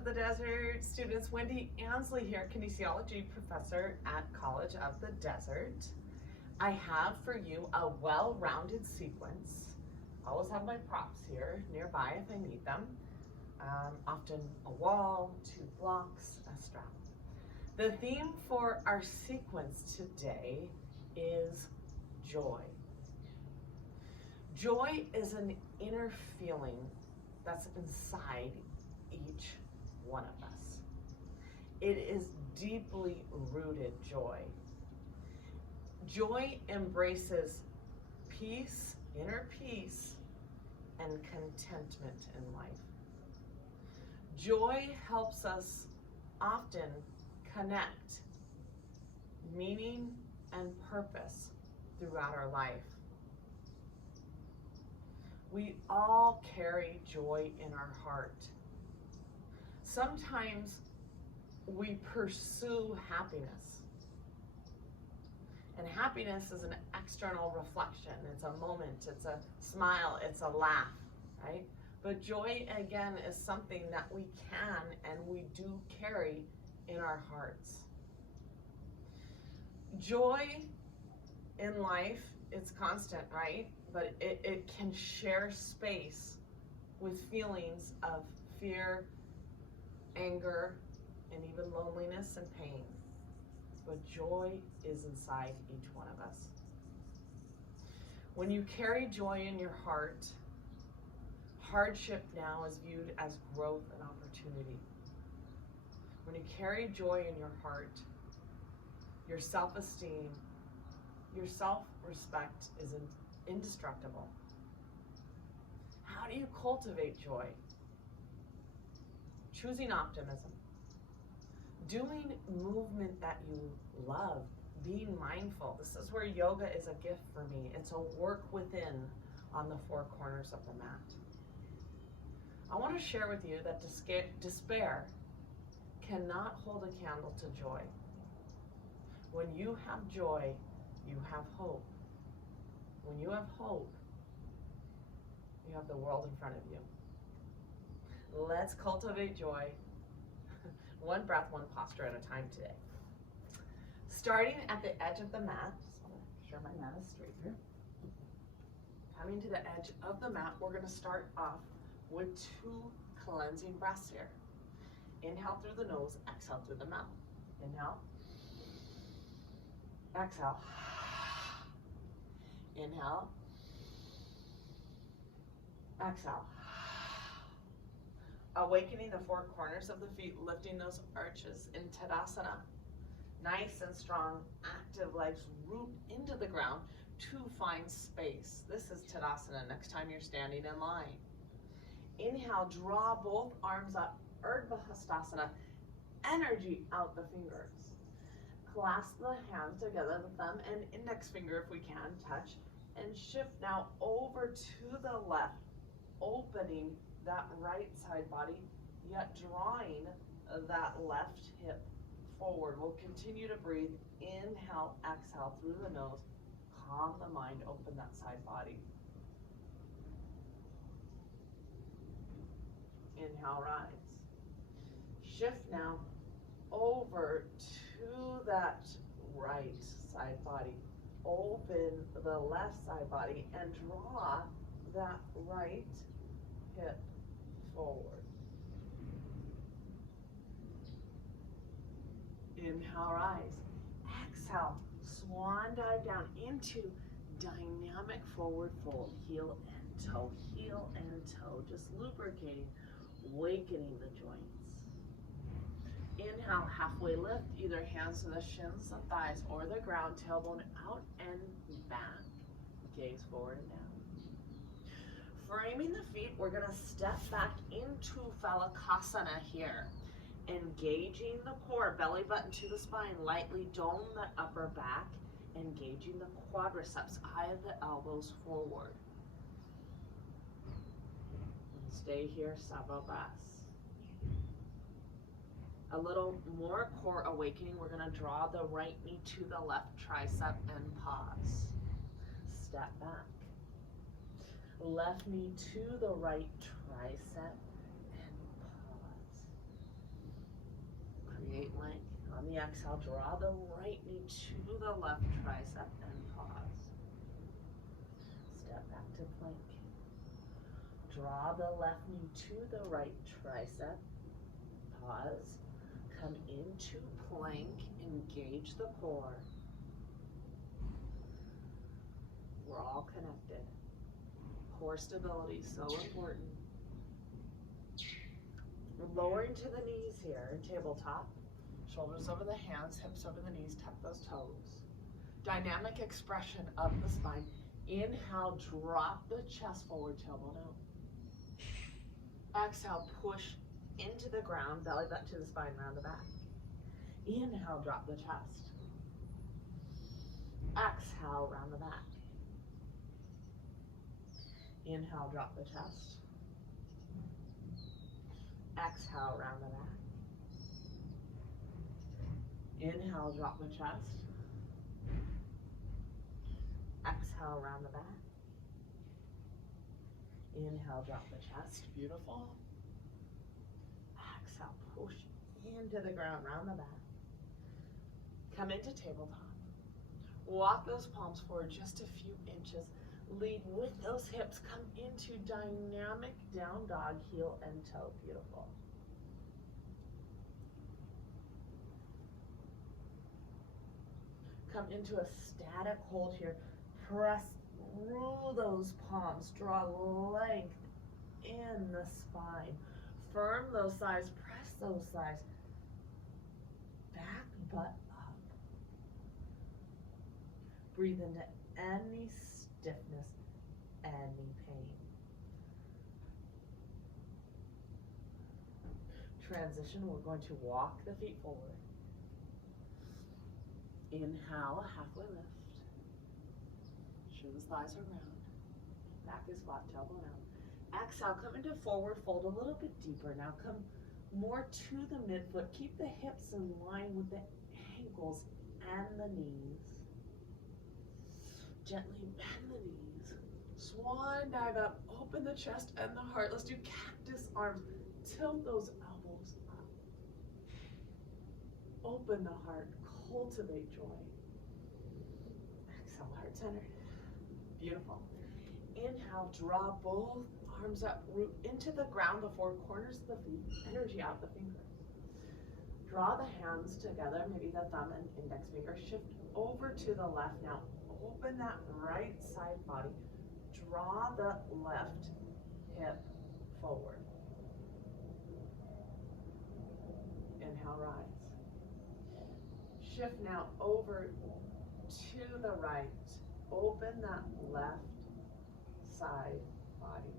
of the Desert students. Wendy Ansley here, kinesiology professor at College of the Desert. I have for you a well-rounded sequence. I always have my props here nearby if I need them. Often a wall, 2 blocks, a strap. The theme for our sequence today is joy. Joy is an inner feeling that's inside each one of us. It is deeply rooted joy. Joy embraces peace, inner peace, and contentment in life. Joy helps us often connect meaning and purpose throughout our life. We all carry joy in our heart. Sometimes we pursue happiness. And happiness is an external reflection. It's a moment, it's a smile, it's a laugh, right? But joy, again, is something that we can and we do carry in our hearts. Joy in life, it's constant, right? But it can share space with feelings of fear, anger, and even loneliness and pain. But joy is inside each one of us. When you carry joy in your heart, hardship now is viewed as growth and opportunity. When you carry joy in your heart, your self-esteem, your self-respect is indestructible. How do you cultivate joy? Choosing optimism, doing movement that you love, being mindful. This is where yoga is a gift for me. It's a work within on the 4 corners of the mat. I want to share with you that despair cannot hold a candle to joy. When you have joy, you have hope. When you have hope, you have the world in front of you. Let's cultivate joy, one breath, one posture at a time today. Starting at the edge of the mat, just want to make sure my mat is straight here. Coming to the edge of the mat, we're going to start off with 2 cleansing breaths here. Inhale through the nose, exhale through the mouth. Inhale, exhale. Inhale, exhale. Awakening the 4 corners of the feet, lifting those arches in Tadasana. Nice and strong, active legs root into the ground to find space. This is Tadasana, next time you're standing in line. Inhale, draw both arms up, Urdhva Hastasana, energy out the fingers. Clasp the hands together, the thumb and index finger if we can touch, and shift now over to the left, opening that right side body, yet drawing that left hip forward. We'll continue to breathe. Inhale, exhale through the nose. Calm the mind, open that side body. Inhale, rise. Shift now over to that right side body. Open the left side body and draw that right hip forward. Inhale, rise. Exhale, swan dive down into dynamic forward fold. Heel and toe, just lubricating, awakening the joints. Inhale, halfway lift, either hands to the shins, the thighs, or the ground, tailbone out and back. Gaze forward and down. Framing the feet, we're gonna step back into Phalakasana here. Engaging the core, belly button to the spine, lightly dome the upper back, engaging the quadriceps, eye of the elbows forward. And stay here, several breaths. A little more core awakening. We're going to draw the right knee to the left tricep and pause. Step back. Left knee to the right tricep and pause. the exhale, draw the right knee to the left tricep and pause. Step back to plank. Draw the left knee to the right tricep. Pause. Come into plank. Engage the core. We're all connected. Core stability, so important. Lowering to the knees here in tabletop. Shoulders over the hands, hips over the knees, tuck those toes. Dynamic expression of the spine. Inhale, drop the chest forward, tailbone out. Exhale, push into the ground, belly button to the spine, round the back. Inhale, drop the chest. Exhale, round the back. Inhale, drop the chest. Exhale, round the back. Inhale, drop the chest. Exhale, round the back. Inhale, drop the chest. Beautiful. Exhale, push into the ground, round the back. Come into tabletop. Walk those palms forward just a few inches. Lead with those hips. Come into dynamic down dog, heel and toe. Beautiful. Come into a static hold here. Press through those palms. Draw length in the spine. Firm those thighs. Press those thighs. Back butt up. Breathe into any stiffness, any pain. Transition, we're going to walk the feet forward. Inhale, halfway lift. Shins, thighs are round. Back is flat, tailbone out. Exhale, come into forward fold a little bit deeper. Now come more to the midfoot. Keep the hips in line with the ankles and the knees. Gently bend the knees. Swan dive up. Open the chest and the heart. Let's do cactus arms. Tilt those elbows up. Open the heart. Cultivate joy. Exhale, heart centered. Beautiful. Inhale, draw both arms up. Root into the ground, the four corners of the feet. Energy out the fingers. Draw the hands together, maybe the thumb and index finger. Shift over to the left now. Open that right side body. Draw the left hip forward. Inhale, rise. Shift now over to the right. Open that left side body.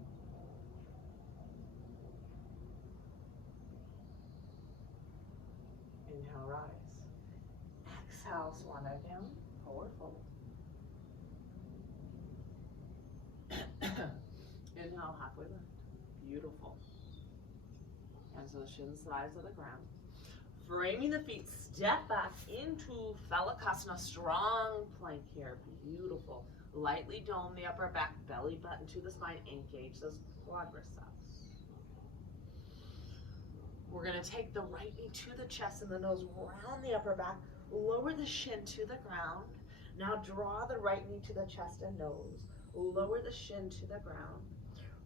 Inhale, rise. Exhale, swan dive down, forward fold. Inhale, halfway lift. Beautiful. Hands to the shins, thighs of the ground. Framing the feet, step back into Phalakasana, strong plank here. Beautiful. Lightly dome the upper back, belly button to the spine. Engage those quadriceps. We're going to take the right knee to the chest and the nose, round the upper back, lower the shin to the ground. Now draw the right knee to the chest and nose. Lower the shin to the ground.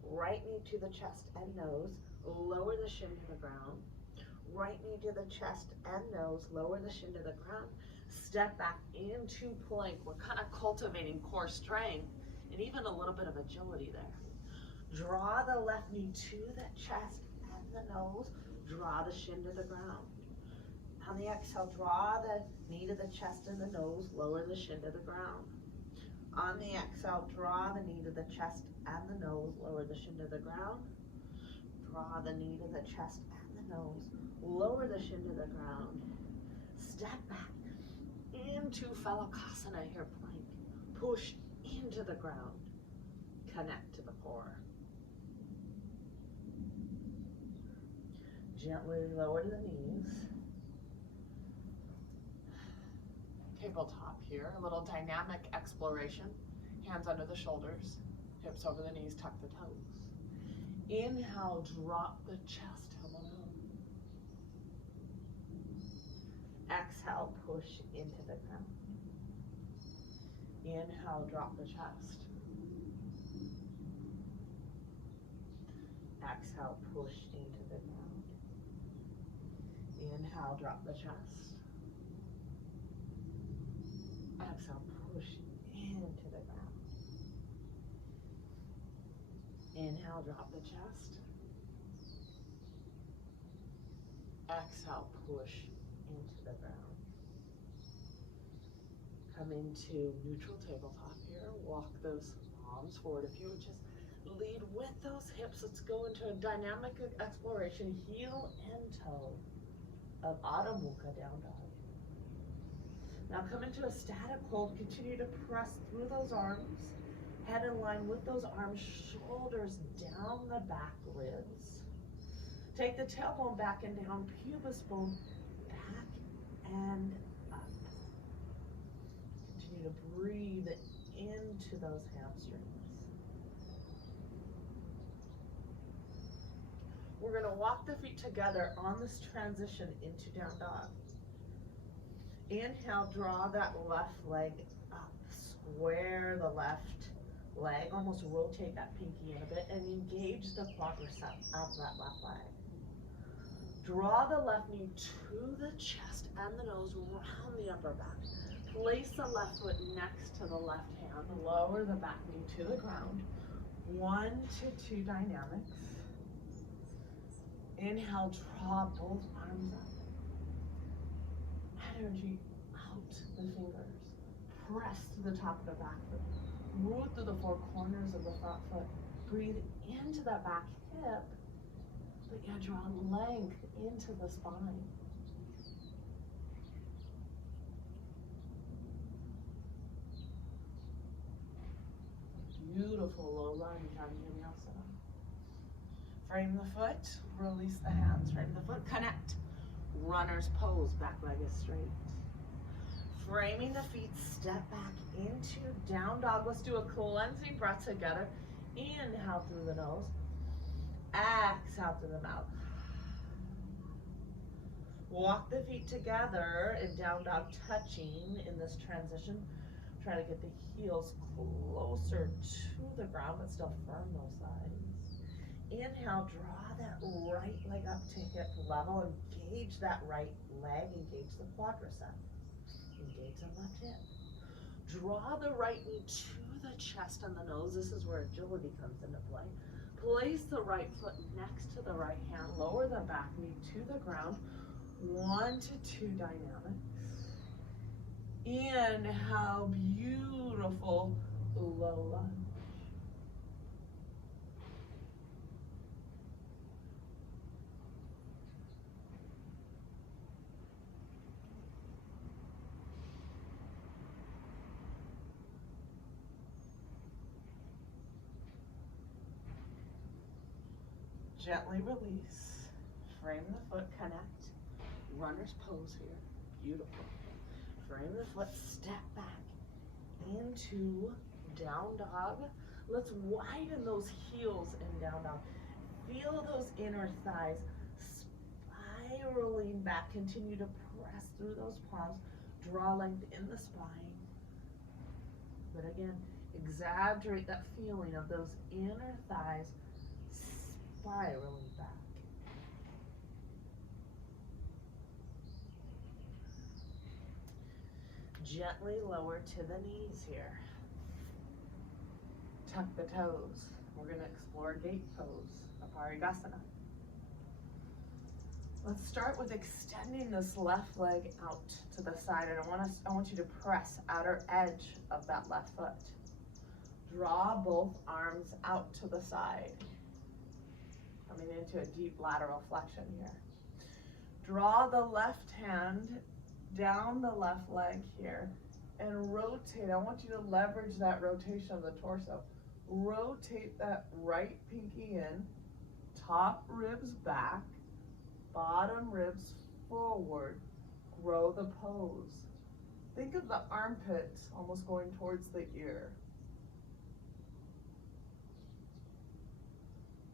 Right knee to the chest and nose. Lower the shin to the ground. Right knee to the chest and nose. Lower the shin to the ground. Step back into plank. We're kind of cultivating core strength and even a little bit of agility there. Draw the left knee to the chest and the nose. Draw the shin to the ground. On the exhale, draw the knee to the chest and the nose. Lower the shin to the ground. On the exhale, draw the knee to the chest and the nose. Lower the shin to the ground. Draw the knee to the chest and the nose. Lower the shin to the ground. Step back into Phalakasana here, plank. Push into the ground. Connect to the core. Gently lower the knees. Tabletop here, a little dynamic exploration. Hands under the shoulders, hips over the knees, tuck the toes. Inhale, drop the chest, elbow down. Exhale. Exhale, push into the ground. Inhale, drop the chest. Exhale, push into the ground. Inhale, drop the chest. Exhale, push into the ground. Inhale, drop the chest. Exhale, push into the ground. Come into neutral tabletop here. Walk those palms forward a few inches. Lead with those hips. Let's go into a dynamic exploration, heel and toe of Adho Mukha, down dog. Now come into a static hold. Continue to press through those arms. Head in line with those arms, shoulders down the back ribs. Take the tailbone back and down, pubis bone back and up. Continue to breathe into those hamstrings. We're going to walk the feet together on this transition into down dog. Inhale, draw that left leg up. Square the left leg. Almost rotate that pinky in a bit and engage the quadricep of that left leg. Draw the left knee to the chest and the nose, round the upper back. Place the left foot next to the left hand. Lower the back knee to the ground. 1 to 2 dynamics. Inhale, draw both arms up. Energy out the fingers. Press to the top of the back foot. Move through the 4 corners of the front foot. Breathe into that back hip, but yeah, draw length into the spine. Beautiful low lunge on Vinyasa. Frame the foot, release the hands, frame the foot, connect. Runner's pose, back leg is straight. Framing the feet, step back into down dog. Let's do a cleansing breath together. Inhale through the nose. Exhale through the mouth. Walk the feet together in down dog, touching in this transition. Try to get the heels closer to the ground, but still firm those thighs. Inhale, draw that right leg up to hip level. Engage that right leg, engage the quadricep. Engage the left hip. Draw the right knee to the chest and the nose. This is where agility comes into play. Place the right foot next to the right hand. Lower the back knee to the ground. 1 to 2 dynamics. Inhale, beautiful low lunge. Gently release. Frame the foot, connect. Runner's pose here. Beautiful. Frame the foot, step back into down dog. Let's widen those heels in down dog. Feel those inner thighs spiraling back. Continue to press through those palms. Draw length in the spine. But again, exaggerate that feeling of those inner thighs spiraling back. Gently lower to the knees here. Tuck the toes. We're going to explore gate pose, Parigasana. Let's start with extending this left leg out to the side, and I want you to press outer edge of that left foot. Draw both arms out to the side. Coming into a deep lateral flexion here. Draw the left hand down the left leg here and rotate. I want you to leverage that rotation of the torso. Rotate that right pinky in, top ribs back, bottom ribs forward. Grow the pose. Think of the armpits almost going towards the ear.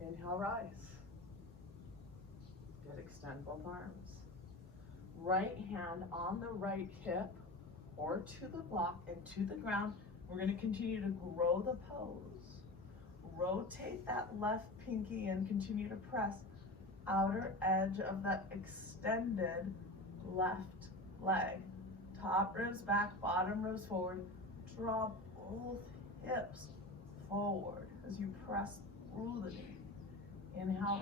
Inhale, rise. Good, extend both arms. Right hand on the right hip or to the block and to the ground. We're going to continue to grow the pose. Rotate that left pinky and continue to press outer edge of that extended left leg. Top ribs back, bottom ribs forward. Draw both hips forward as you press through the knee. Inhale,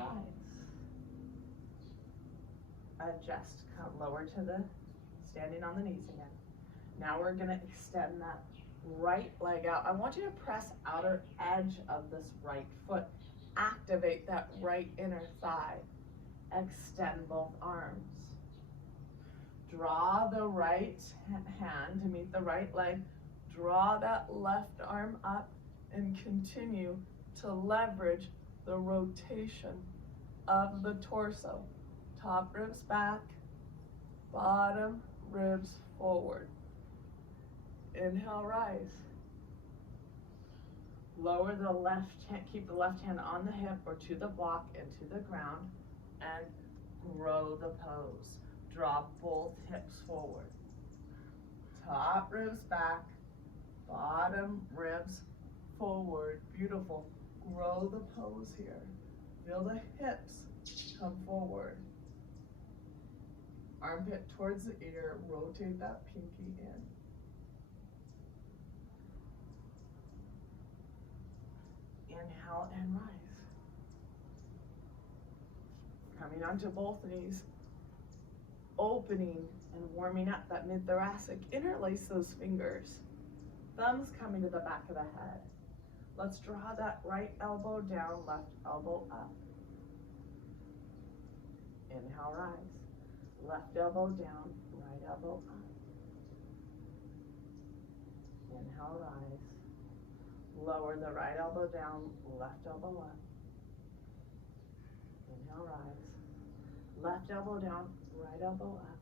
rise. Adjust, come lower to the standing on the knees again. Now we're gonna extend that right leg out. I want you to press outer edge of this right foot. Activate that right inner thigh. Extend both arms. Draw the right hand to meet the right leg. Draw that left arm up and continue to leverage the rotation of the torso. Top ribs back, bottom ribs forward. Inhale, rise. Lower the left hand, keep the left hand on the hip or to the block and to the ground, and grow the pose. Draw both hips forward. Top ribs back, bottom ribs forward. Beautiful. Grow the pose here. Feel the hips come forward. Armpit towards the ear, rotate that pinky in. Inhale and rise. Coming onto both knees. Opening and warming up that mid-thoracic. Interlace those fingers. Thumbs coming to the back of the head. Let's draw that right elbow down, left elbow up. Inhale, rise. Left elbow down, right elbow up. Inhale, rise. Lower the right elbow down, left elbow up. Inhale, rise. Left elbow down, right elbow up.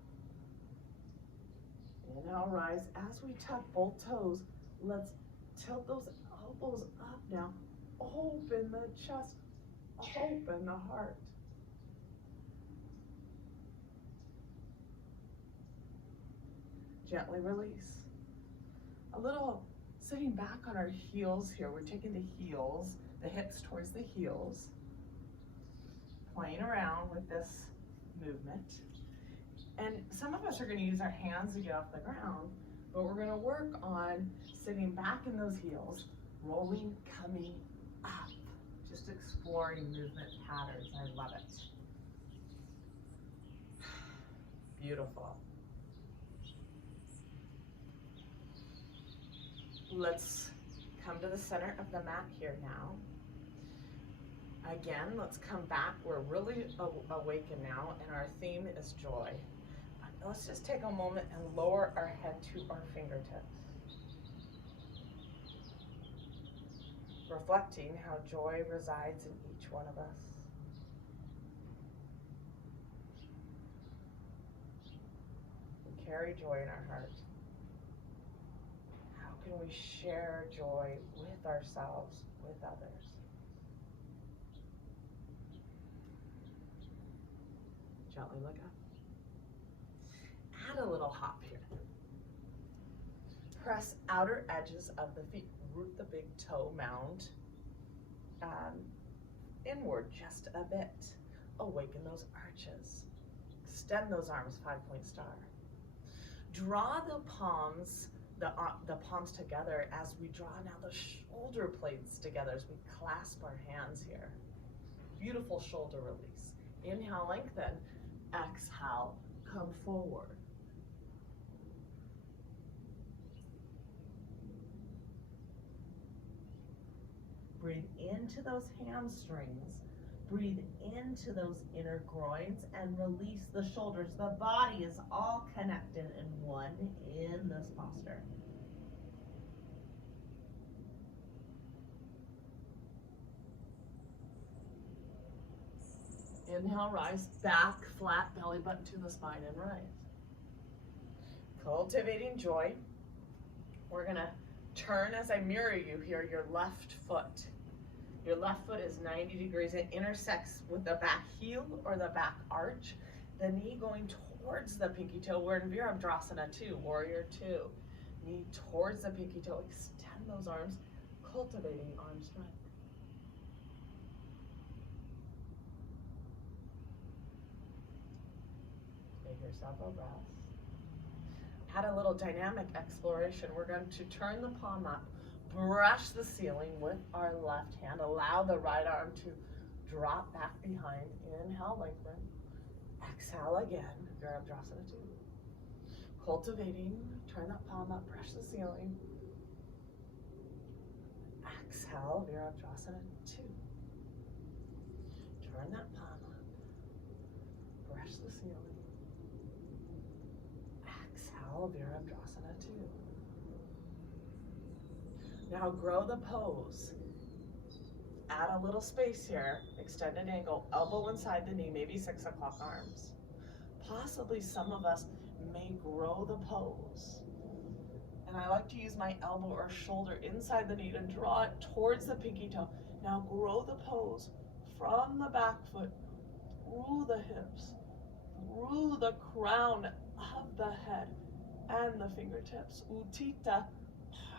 Inhale, rise. As we tuck both toes, let's tilt those elbows up now. Open the chest, open the heart. Gently release. A little sitting back on our heels here. We're taking the heels, the hips towards the heels. Playing around with this movement. And some of us are going to use our hands to get off the ground, but we're going to work on sitting back in those heels, rolling, coming up. Just exploring movement patterns. I love it. Beautiful. Let's come to the center of the mat here now. Again, let's come back. We're really awakened now, and our theme is joy. But let's just take a moment and lower our head to our fingertips. Reflecting how joy resides in each one of us. We carry joy in our heart. How can we share joy with ourselves, with others? Gently look up. Add a little hop here. Press outer edges of the feet. Root the big toe mound inward just a bit. Awaken those arches. Extend those arms, 5-point star. Draw the palms together as we draw now the shoulder blades together as we clasp our hands here. Beautiful shoulder release. Inhale, lengthen. Exhale, come forward. Breathe into those hamstrings. Breathe into those inner groins and release the shoulders. The body is all connected in one in this posture. Inhale, rise, back, flat, belly button to the spine and rise. Cultivating joy. We're gonna turn as I mirror you here, your left foot. Your left foot is 90 degrees. It intersects with the back heel or the back arch. The knee going towards the pinky toe. We're in Virabhadrasana 2, Warrior 2. Knee towards the pinky toe. Extend those arms, cultivating arm strength. Take your several breaths. Add a little dynamic exploration. We're going to turn the palm up, brush the ceiling with our left hand. Allow the right arm to drop back behind. Inhale, lengthen. Exhale again, Virabhadrasana 2. Cultivating, turn that palm up, brush the ceiling. Exhale, Virabhadrasana 2. Turn that palm up, brush the ceiling. Exhale, Virabhadrasana 2. Now grow the pose. Add a little space here, extended angle, elbow inside the knee, maybe 6 o'clock arms. Possibly some of us may grow the pose. And I like to use my elbow or shoulder inside the knee to draw it towards the pinky toe. Now grow the pose from the back foot, through the hips, through the crown of the head and the fingertips. Utthita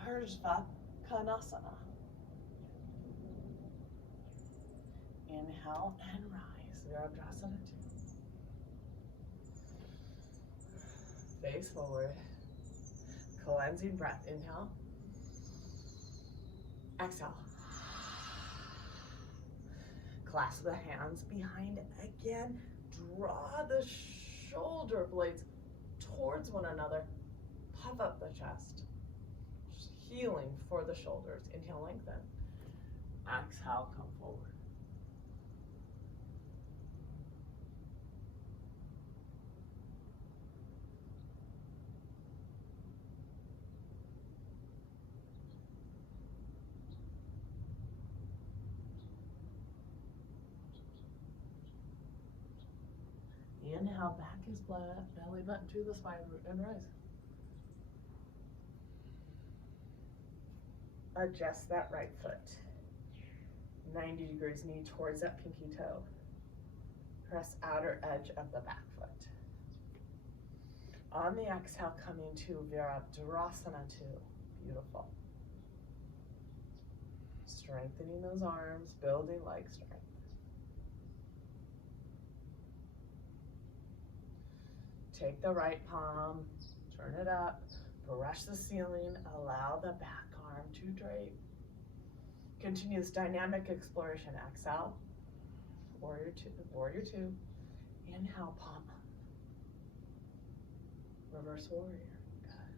Parshva Konasana. Inhale and rise, Virabhadrasana 2. Face forward. Cleansing breath, inhale. Exhale. Clasp the hands behind again. Draw the shoulder blades towards one another. Puff up the chest. Just healing for the shoulders. Inhale, lengthen. Exhale, come forward. Inhale, back is flat, belly button to the spine root and rise. Adjust that right foot. 90 degrees, knee towards that pinky toe. Press outer edge of the back foot. On the exhale, come into Virabhadrasana 2. Beautiful. Strengthening those arms, building leg strength. Take the right palm, turn it up, brush the ceiling, allow the back arm to drape. Continue this dynamic exploration. Exhale, warrior two. Inhale, palm up. Reverse warrior, good.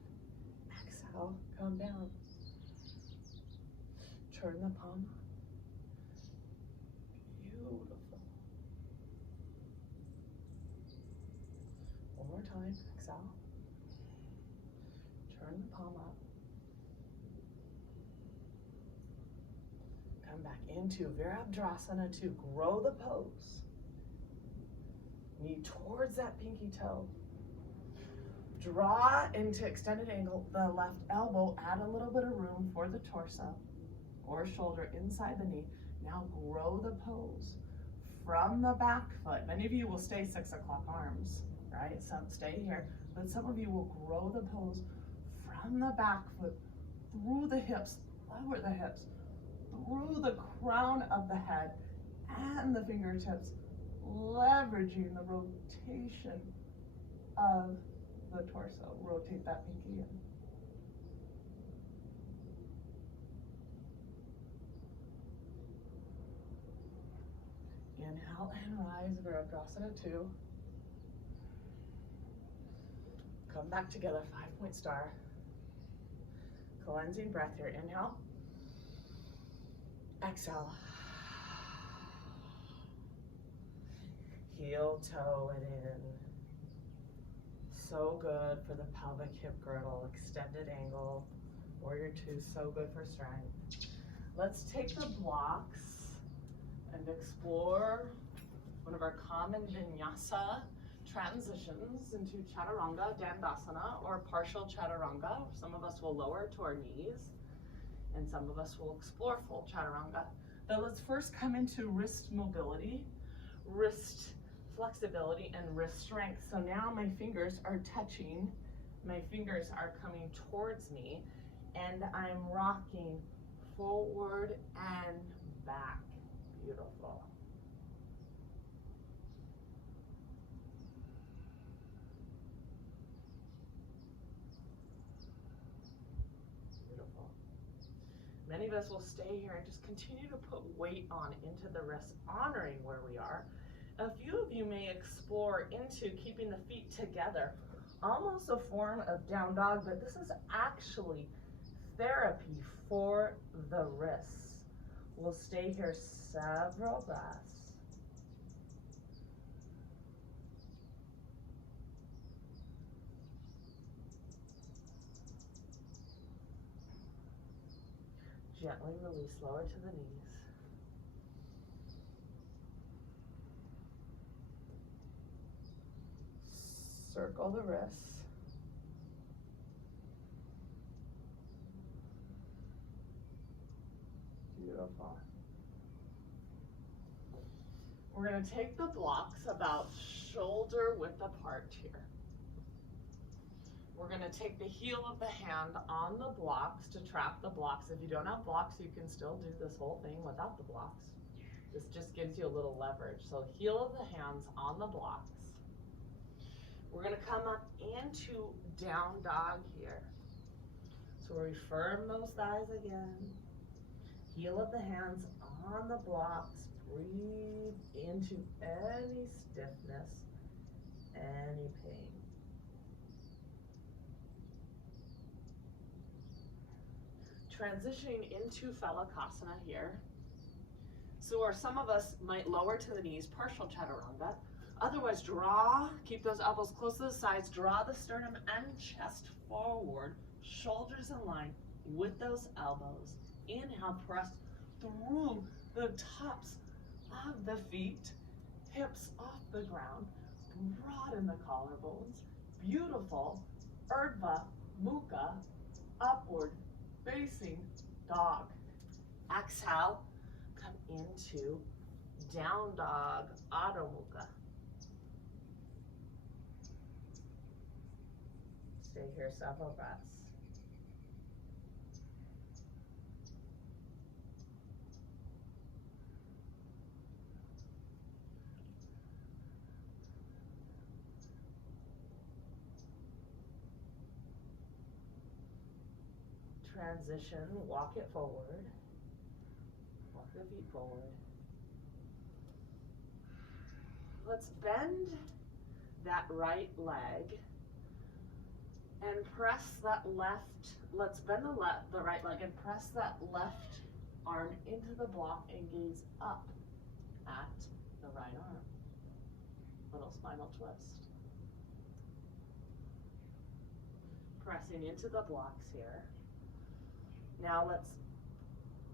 Exhale, come down. Turn the palm up. Beautiful. One more time, exhale. Turn the palm up. Come back into Virabhadrasana 2. Grow the pose. Knee towards that pinky toe. Draw into extended angle the left elbow. Add a little bit of room for the torso or shoulder inside the knee. Now grow the pose from the back foot. Many of you will stay 6 o'clock arms. Right, some stay here, but some of you will grow the pose from the back foot, through the hips, lower the hips, through the crown of the head and the fingertips, leveraging the rotation of the torso. Rotate that pinky in. Inhale and rise, Virabhadrasana 2. Come back together, 5-point star. Cleansing breath here. Inhale. Exhale. Heel toe it in. So good for the pelvic hip girdle. Extended angle. Warrior 2, so good for strength. Let's take the blocks and explore one of our common vinyasa transitions into Chaturanga Dandasana or partial Chaturanga. Some of us will lower to our knees and some of us will explore full Chaturanga. But let's first come into wrist mobility, wrist flexibility and wrist strength. So now my fingers are touching, my fingers are coming towards me, and I'm rocking forward and back. Beautiful. Beautiful. Many of us will stay here and just continue to put weight on into the wrists, honoring where we are. A few of you may explore into keeping the feet together, almost a form of down dog, but this is actually therapy for the wrists. We'll stay here several breaths. Gently release lower to the knees. Circle the wrists. Beautiful. We're going to take the blocks about shoulder width apart here. We're going to take the heel of the hand on the blocks to trap the blocks. If you don't have blocks, you can still do this whole thing without the blocks. This just gives you a little leverage. So heel of the hands on the blocks. We're going to come up into down dog here. So we firm those thighs again. Heel of the hands on the blocks. Breathe into any stiffness, any pain. Transitioning into Phalakasana here. So where some of us might lower to the knees, partial chaturanga. Otherwise, keep those elbows close to the sides, draw the sternum and chest forward, shoulders in line with those elbows. Inhale, press through the tops of the feet, hips off the ground, broaden the collarbones. Beautiful. Urdhva Mukha, upward facing dog. Exhale, come into down dog, Adho Mukha. Stay here several breaths. Transition, walk it forward. Walk the feet forward. Let's bend that right leg and press that left, let's bend the right leg and press that left arm into the block and gaze up at the right arm. Little spinal twist. Pressing into the blocks here. Now let's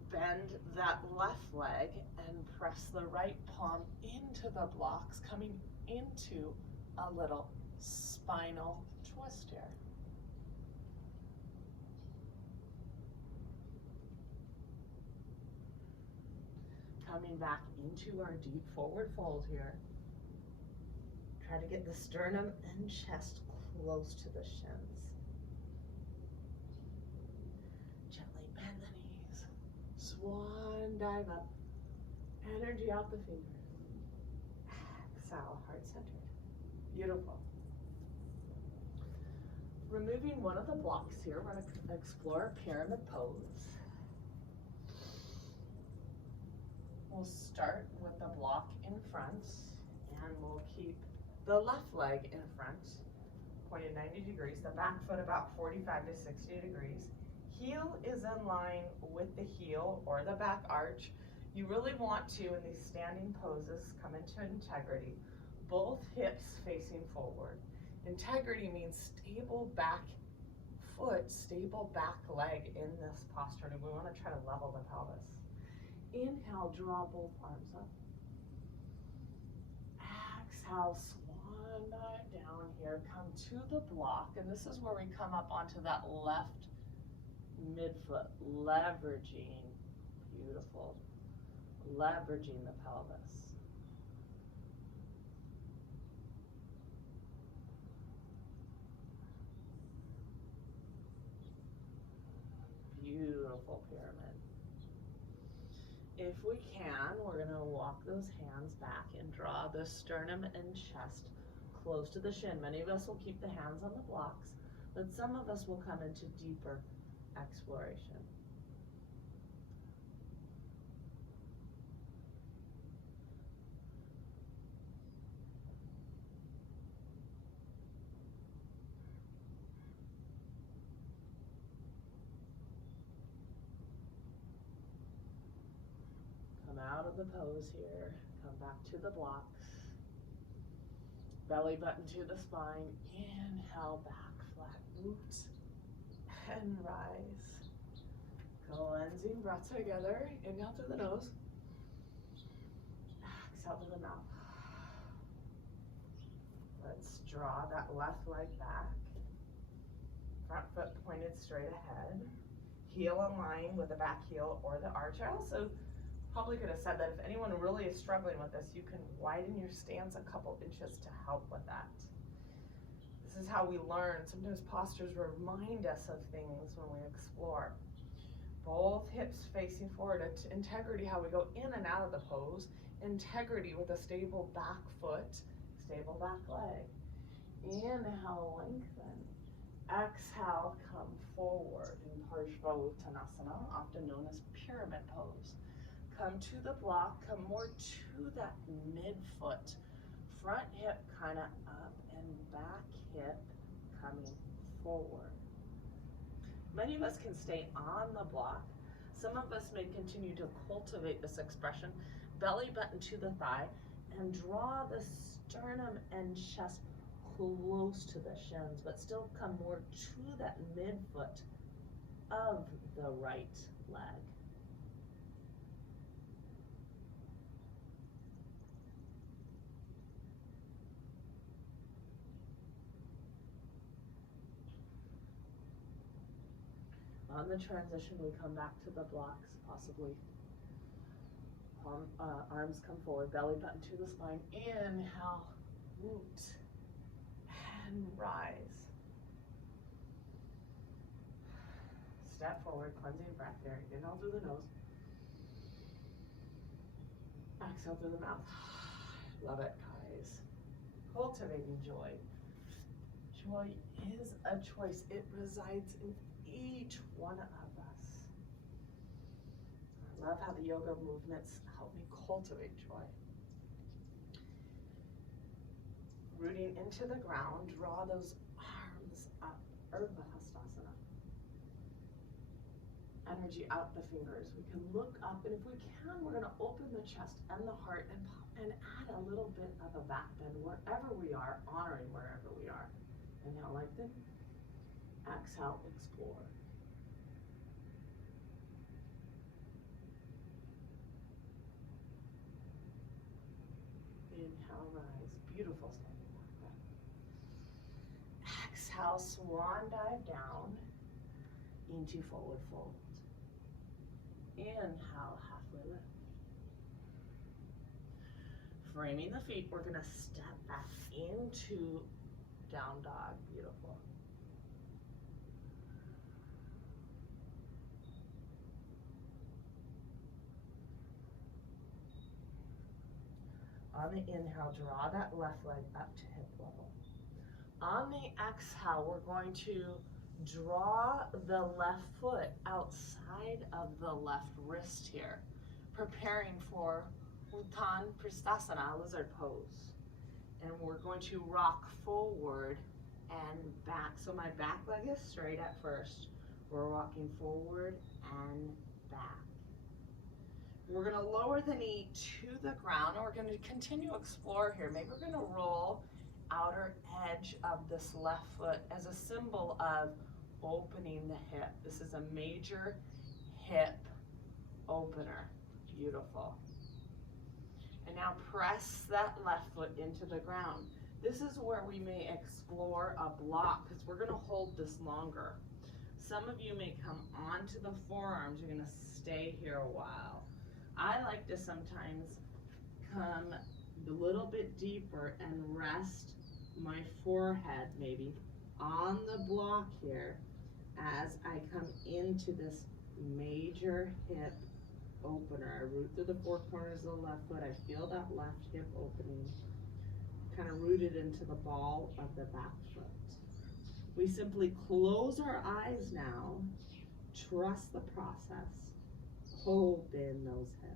bend that left leg and press the right palm into the blocks, coming into a little spinal twist here. Coming back into our deep forward fold here. Try to get the sternum and chest close to the shins. Swan dive up, energy out the fingers. Exhale, heart centered. Beautiful. Removing one of the blocks here, we're going to explore pyramid pose. We'll start with the block in front, and we'll keep the left leg in front, pointed 90 degrees, the back foot about 45 to 60 degrees. Heel is in line with the heel or the back arch. You really want to, in these standing poses, come into integrity. Both hips facing forward. Integrity means stable back foot, stable back leg in this posture. And we want to try to level the pelvis. Inhale, draw both arms up. Exhale, swan dive down here. Come to the block. And this is where we come up onto that left midfoot, leveraging, beautiful, leveraging the pelvis. beautiful pyramid. If we can, we're gonna walk those hands back and draw the sternum and chest close to the shin. Many of us will keep the hands on the blocks, but some of us will come into deeper exploration. Come out of the pose here, come back to the blocks. Belly button to the spine, inhale back, flat root, and rise. Cleansing breath together, inhale through the nose, exhale through the mouth. Let's draw that left leg back, front foot pointed straight ahead, heel in line with the back heel or the arch. I also probably could have said that if anyone really is struggling with this, you can widen your stance a couple inches to help with that. This is how we learn. Sometimes postures remind us of things when we explore. Both hips facing forward. Integrity, how we go in and out of the pose. Integrity with a stable back foot, stable back leg. Inhale, lengthen. Exhale, come forward in Parshvanottanasana, often known as pyramid pose. Come to the block, come more to that midfoot. Front hip kind of up and back hip coming forward. Many of us can stay on the block. Some of us may continue to cultivate this expression. Belly button to the thigh and draw the sternum and chest close to the shins, but still come more to that midfoot of the right leg. On the transition, we come back to the blocks, possibly. Arms come forward, belly button to the spine. Inhale, root, and rise. Step forward, cleansing breath here. Inhale through the nose. Exhale through the mouth. Love it, guys. Cultivating joy. Joy is a choice. It resides in each one of us. I love how the yoga movements help me cultivate joy. Rooting into the ground, draw those arms up, Urdhva Hastasana. Energy out the fingers. We can look up, and if we can, we're going to open the chest and the heart and add a little bit of a back bend wherever we are, honoring wherever we are. Inhale, lengthen. Exhale, explore. Inhale, rise. Beautiful standing back bend. Exhale, swan dive down into forward fold. Inhale, halfway lift. Framing the feet, we're gonna step back into down dog. Beautiful. On the inhale, draw that left leg up to hip level. On the exhale, we're going to draw the left foot outside of the left wrist here, preparing for Uttan Pristhasana, lizard pose. And we're going to rock forward and back. So my back leg is straight at first. We're walking forward and back. We're gonna lower the knee to the ground, and we're gonna continue to explore here. Maybe we're gonna roll outer edge of this left foot as a symbol of opening the hip. This is a major hip opener. Beautiful. And now press that left foot into the ground. This is where we may explore a block because we're gonna hold this longer. Some of you may come onto the forearms. You're gonna stay here a while. I like to sometimes come a little bit deeper and rest my forehead maybe on the block here as I come into this major hip opener. I root through the four corners of the left foot. I feel that left hip opening, kind of rooted into the ball of the back foot. We simply close our eyes now, trust the process, open those hips.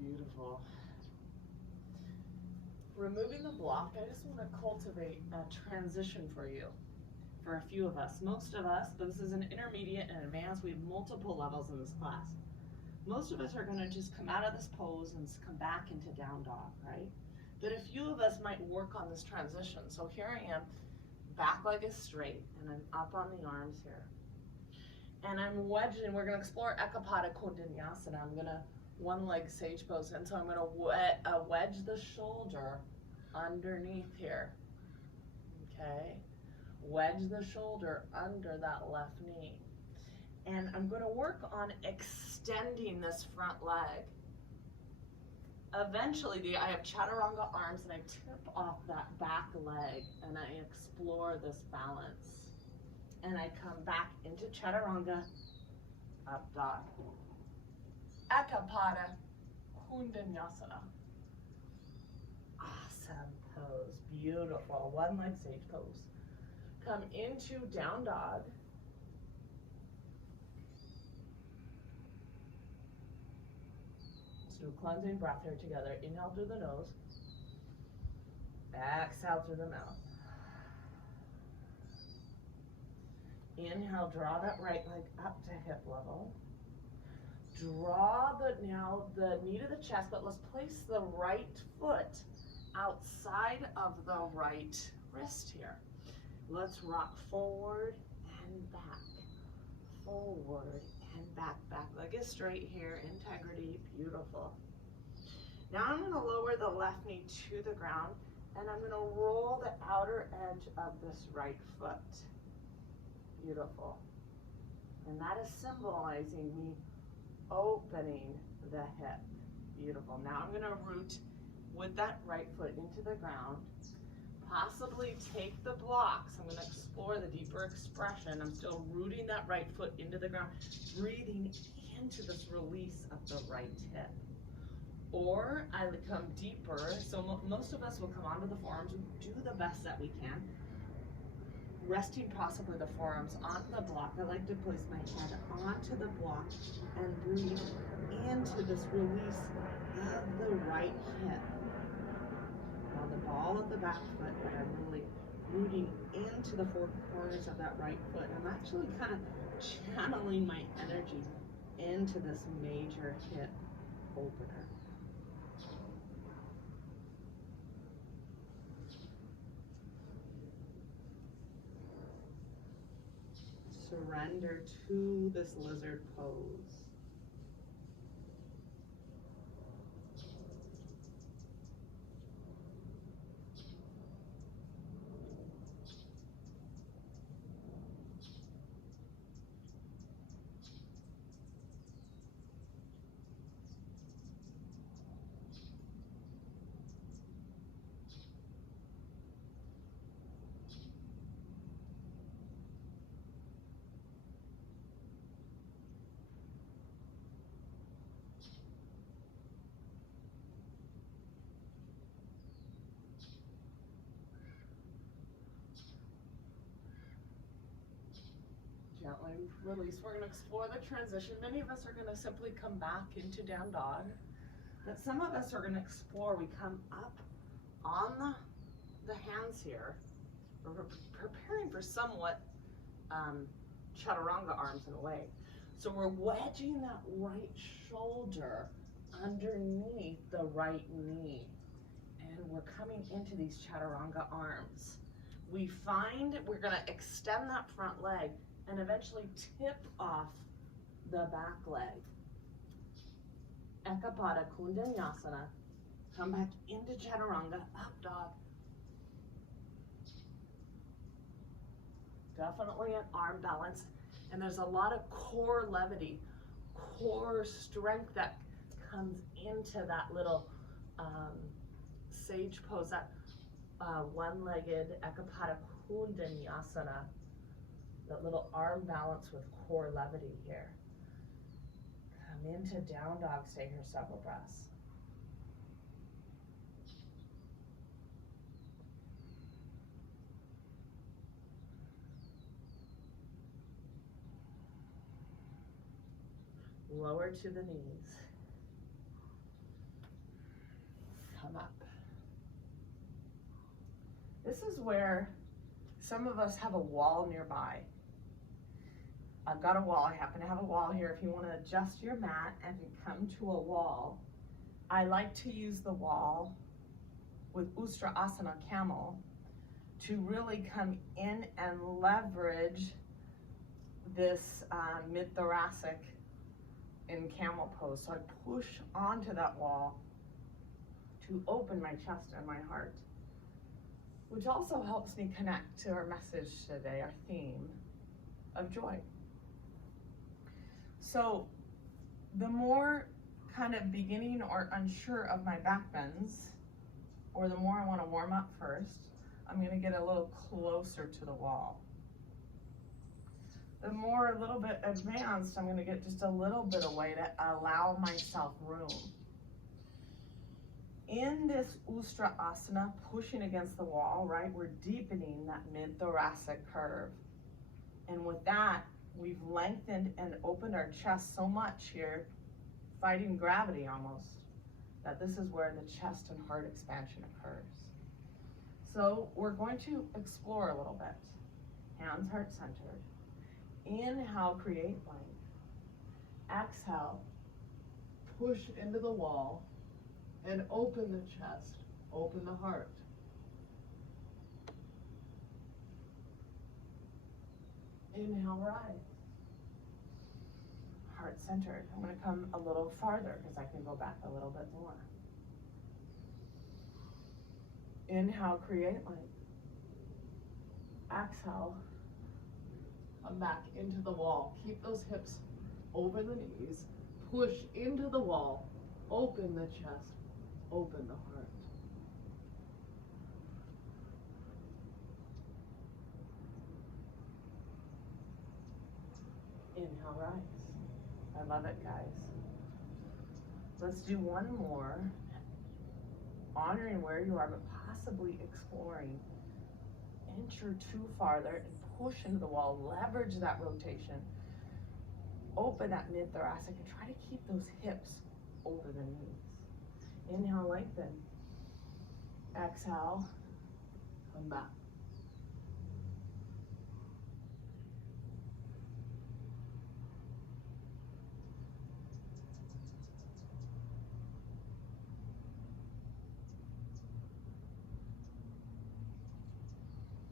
Beautiful. Removing the block, I just want to cultivate a transition for you. For a few of us, most of us, but this is an intermediate and advanced, we have multiple levels in this class. Most of us are going to just come out of this pose and come back into down dog, right? But a few of us might work on this transition. So here I am, back leg is straight, and I'm up on the arms here. And I'm wedging, we're going to explore Ekapada Kundanyasana. I'm going to one leg sage pose, and so I'm going to wedge the shoulder underneath here, okay? Wedge the shoulder under that left knee. And I'm going to work on extending this front leg. Eventually, I have chaturanga arms, and I tip off that back leg, and I explore this balance. And I come back into chaturanga, up dog. Ekapada Kundanyasana. Awesome pose, beautiful. One leg sage pose. Come into down dog. Let's do a cleansing breath here together. Inhale through the nose. Exhale through the mouth. Inhale, draw that right leg up to hip level. Draw now the knee to the chest, but let's place the right foot outside of the right wrist here. Let's rock forward and back, forward and back. Back leg is straight here, integrity, beautiful. Now I'm going to lower the left knee to the ground, and I'm going to roll the outer edge of this right foot. Beautiful. And that is symbolizing me opening the hip. Beautiful. Now I'm going to root with that right foot into the ground. Possibly take the blocks. I'm going to explore the deeper expression. I'm still rooting that right foot into the ground, breathing into this release of the right hip. Or I come deeper. So most of us will come onto the forearms and do the best that we can. Resting possibly the forearms onto the block. I like to place my head onto the block and breathe into this release of the right hip. On the ball of the back foot, but I'm really rooting into the four corners of that right foot. I'm actually kind of channeling my energy into this major hip opener. Surrender to this lizard pose. Gently release. We're gonna explore the transition. Many of us are gonna simply come back into down dog. But some of us are gonna explore. We come up on the hands here. We're preparing for somewhat chaturanga arms in a way. So we're wedging that right shoulder underneath the right knee. And we're coming into these chaturanga arms. We find we're gonna extend that front leg and eventually tip off the back leg. Ekapada Kundanyasana. Come back into chaturanga, up dog. Definitely an arm balance. And there's a lot of core levity, core strength that comes into that little sage pose, that one-legged Ekapada Kundanyasana, that little arm balance with core levity here. Come into down dog, stay here several breaths. Lower to the knees. Come up. This is where some of us have a wall nearby. I've got a wall. I happen to have a wall here. If you want to adjust your mat and come to a wall, I like to use the wall with Ustrasana Camel to really come in and leverage this mid-thoracic in camel pose. So I push onto that wall to open my chest and my heart, which also helps me connect to our message today, our theme of joy. So the more kind of beginning or unsure of my back bends, or the more I want to warm up first, I'm going to get a little closer to the wall. The more a little bit advanced, I'm going to get just a little bit away to allow myself room. In this Ustrasana, pushing against the wall, right, we're deepening that mid-thoracic curve. And with that, we've lengthened and opened our chest so much here, fighting gravity almost, that this is where the chest and heart expansion occurs. So we're going to explore a little bit. Hands heart-centered. Inhale, create length. Exhale, push into the wall and open the chest, open the heart. Inhale, rise. Heart-centered. I'm going to come a little farther because I can go back a little bit more. Inhale, create length. Exhale, come back into the wall. Keep those hips over the knees. Push into the wall. Open the chest. Open the heart. Inhale, rise. I love it, guys. Let's do one more. Honoring where you are, but possibly exploring. Enter two farther and push into the wall. Leverage that rotation. Open that mid-thoracic and try to keep those hips over the knees. Inhale, lengthen. Exhale, come back.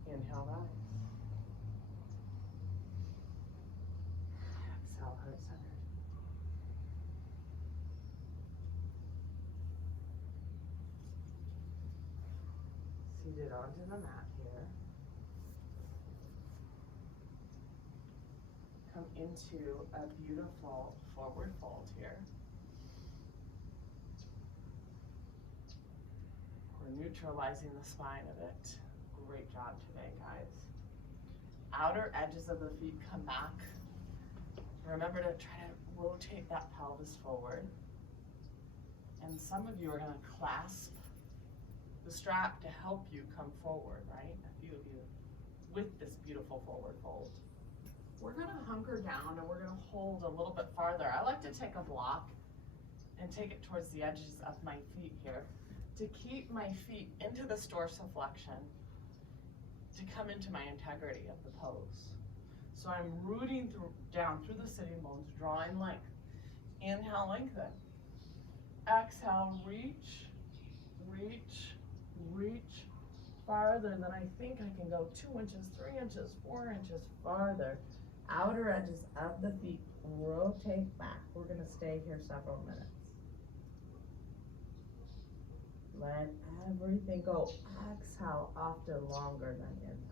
Inhale, rise. Exhale, heart-centered. Seated onto the mat here. Come into a beautiful forward fold here. We're neutralizing the spine a bit. Great job today, guys. Outer edges of the feet come back. Remember to try to rotate that pelvis forward. And some of you are going to clasp the strap to help you come forward, right? A few of you with this beautiful forward fold. We're going to hunker down and we're gonna hold a little bit farther. I like to take a block and take it towards the edges of my feet here to keep my feet into this dorsiflexion to come into my integrity of the pose. So I'm rooting down through the sitting bones, drawing length. Inhale, lengthen. Exhale, reach, reach, reach farther than I think I can go. 2 inches, 3 inches, 4 inches farther. Outer edges of the feet rotate back. We're going to stay here several minutes. Let everything go. Exhale often longer than inhale.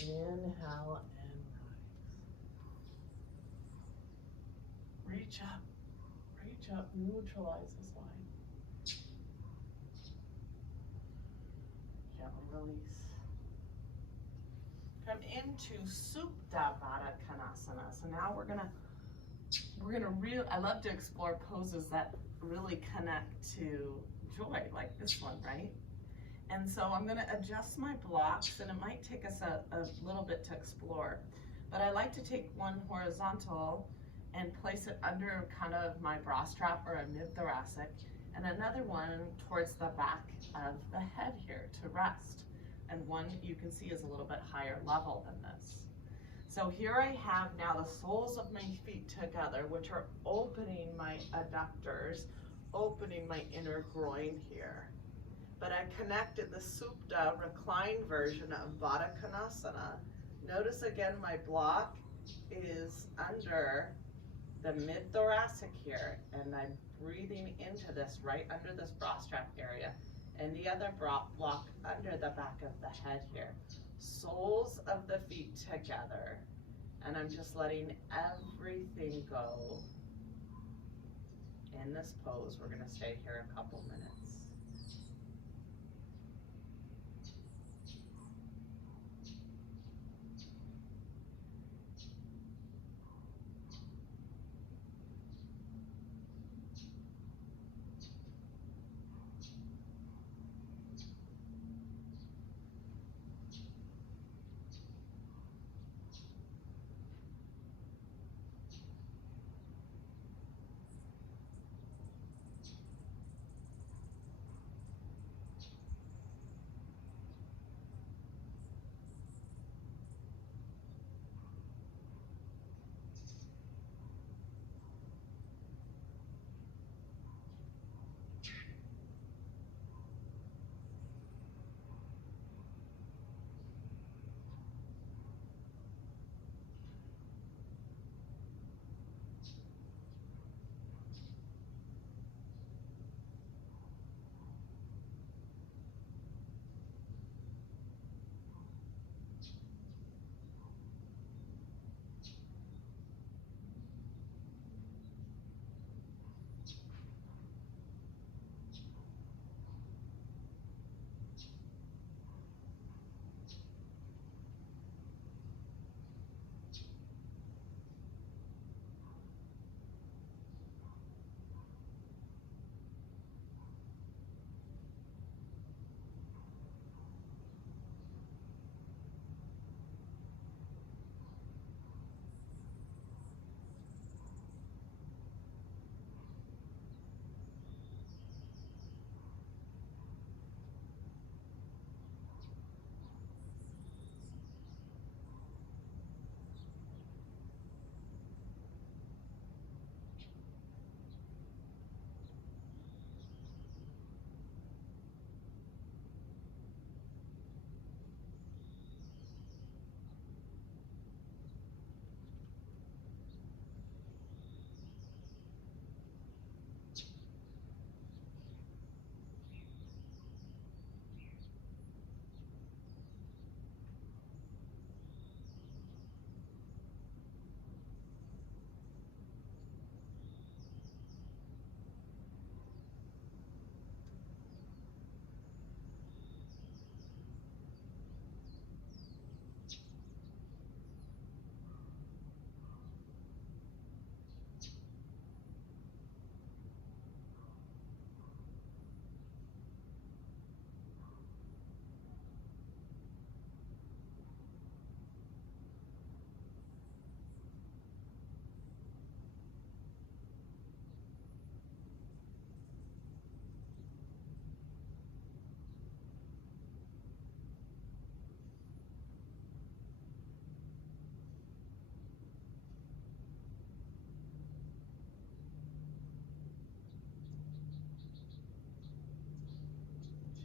Inhale and rise. Reach up, neutralize this line. Gently release. Come into Supta Baddha Konasana. So now we're gonna I love to explore poses that really connect to joy, like this one, right? And so I'm gonna adjust my blocks, and it might take us a little bit to explore, but I like to take one horizontal and place it under kind of my bra strap or a mid-thoracic, and another one towards the back of the head here to rest. And one you can see is a little bit higher level than this. So here I have now the soles of my feet together, which are opening my adductors, opening my inner groin here. But I connected the Supta reclined version of Baddha Konasana. Notice again my block is under the mid-thoracic here, and I'm breathing into this right under this bra strap area, and the other block under the back of the head here. Soles of the feet together, and I'm just letting everything go in this pose. We're going to stay here a couple minutes.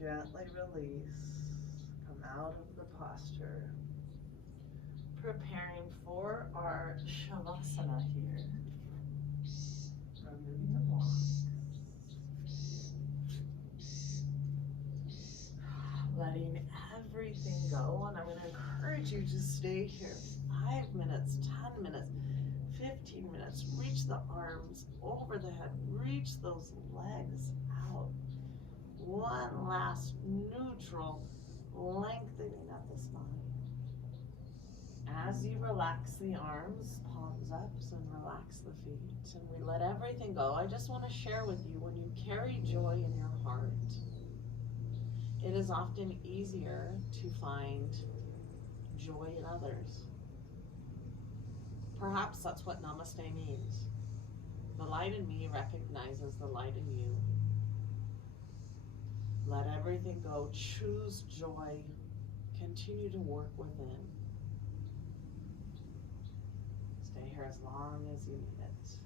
gently release. Come out of the posture. Preparing for our Shavasana here. Removing the block. Letting everything go, and I'm going to encourage you to stay here 5 minutes, 10 minutes, 15 minutes. Reach the arms over the head, reach those legs out. One last neutral lengthening of the spine. As you relax the arms, palms up, and relax the feet, and we let everything go, I just want to share with you, when you carry joy in your heart, it is often easier to find joy in others. Perhaps that's what Namaste means. The light in me recognizes the light in you. Let everything go. Choose joy. Continue to work within. Stay here as long as you need it.